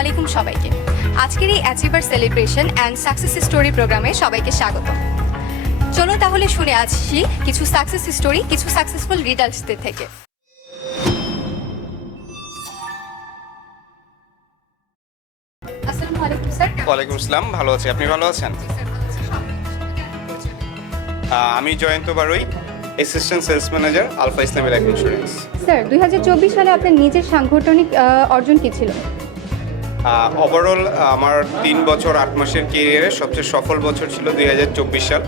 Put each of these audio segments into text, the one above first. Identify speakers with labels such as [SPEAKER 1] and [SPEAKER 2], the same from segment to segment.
[SPEAKER 1] আলাইকুম সবাইকে। আজকের এই achiever celebration and success story প্রোগ্রামে সবাইকে স্বাগত। চলো তাহলে শুনে আসছি কিছু সাকসেস স্টোরি কিছু সাকসেসফুল রিডার্সদের থেকে। আসসালামু আলাইকুম স্যার
[SPEAKER 2] ওয়ালাইকুম আসসালাম ভালো আছি। আপনি ভালো আছেন? আহ, আমি Jayanta Barui assistant sales manager Alpha Islami life insurance
[SPEAKER 1] sir দুই হাজার চব্বিশ সালে আপনার নিজের সাংগঠনিক আহ, অর্জন কি ছিল?
[SPEAKER 2] ওভারঅল আমার তিন বছর, আট মাসের কেরিয়ারে সবচেয়ে সফল বছর ছিল দুই হাজার চব্বিশ সাল।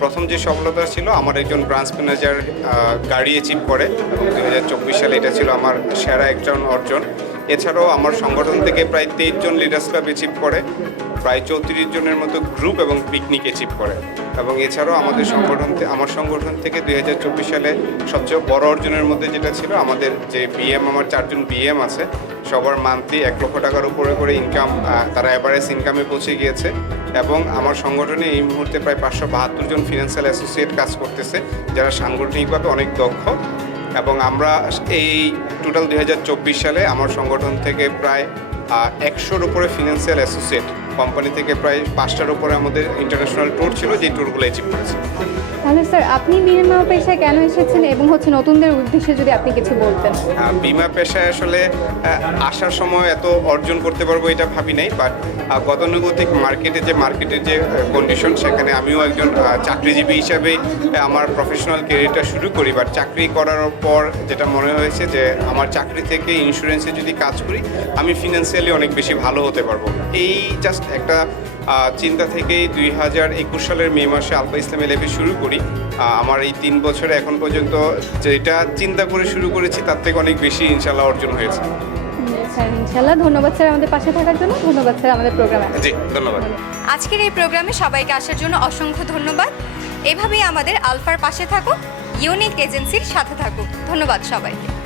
[SPEAKER 2] প্রথম যে সফলতা ছিল, আমার একজন ব্রাঞ্চ ম্যানেজার গাড়ি অ্যাচিভ করে। এবং দুই হাজার চব্বিশ সালে এটা ছিল আমার সেরা একজন অর্জন। এছাড়াও আমার সংগঠন থেকে প্রায় তেইশ জন লিডার্স ক্লাব অ্যাচিভ করে, প্রায় চৌত্রিশ জনের মতো গ্রুপ এবং পিকনিক অ্যাচিভ করে। এবং এছাড়াও আমাদের সংগঠন আমার সংগঠন থেকে দুই হাজার চব্বিশ সালে সবচেয়ে বড় অর্জনের মধ্যে যেটা ছিল, আমাদের যে বিএম আমার চারজন বিএম আছে, সবার মান্থলি এক লক্ষ টাকার উপরে করে ইনকাম তারা অ্যাভারেজ ইনকামে পৌঁছে গিয়েছে এবং আমার সংগঠনে এই মুহূর্তে প্রায় পাঁচশো বাহাত্তর জন ফিনান্সিয়াল অ্যাসোসিয়েট কাজ করতেছে, যারা সাংগঠনিকভাবে অনেক দক্ষ। এবং আমরা এই টোটাল দু হাজার চব্বিশ সালে আমার সংগঠন থেকে প্রায় একশোর উপরে ফিনান্সিয়াল অ্যাসোসিয়েট কোম্পানি থেকে প্রায় পাঁচটার উপরে আমাদের ইন্টারন্যাশনাল ট্যুর ছিল যে ট্যুরগুলো অ্যাচিভ করেছে।
[SPEAKER 1] তাহলে স্যার আপনি বিমা পেশায় কেন এসেছেন এবং হচ্ছে নতুনদের উদ্দেশ্যে যদি আপনি কিছু বলতেন?
[SPEAKER 2] বিমা পেশায় আসলে আসার সময় এত অর্জন করতে পারব এটা ভাবি নাই বাট গতানুগতিক মার্কেটে যে মার্কেটের যে কন্ডিশন সেখানে আমিও একজন চাকরিজীবী হিসাবে আমার প্রফেশনাল কেরিয়ারটা শুরু করি বাট চাকরি করার পর যেটা মনে হয়েছে যে আমার চাকরি থেকে ইন্স্যুরেন্সে যদি কাজ করি আমি ফিনান্সিয়ালি অনেক বেশি ভালো হতে পারব। এই জাস্ট একটা চিন্তা থেকেই দুই হাজার একুশ সালের মে মাসে আলফা ইসলামী লেভে শুরু করি। আমার এই তিন বছরে এখন পর্যন্ত যেটা চিন্তা করে শুরু করেছি তার থেকে অনেক বেশি ইনশাল্লাহ অর্জন হয়েছে।
[SPEAKER 1] ইনশাল্লাহ। ধন্যবাদ স্যার আমাদের পাশে থাকার জন্য। ধন্যবাদ স্যার আমাদের প্রোগ্রামে
[SPEAKER 2] জি ধন্যবাদ।
[SPEAKER 1] আজকের এই প্রোগ্রামে সবাইকে আসার জন্য অসংখ্য ধন্যবাদ। এভাবেই আমাদের আলফার পাশে থাকুক ইউনিক এজেন্সির সাথে থাকুক। ধন্যবাদ সবাইকে।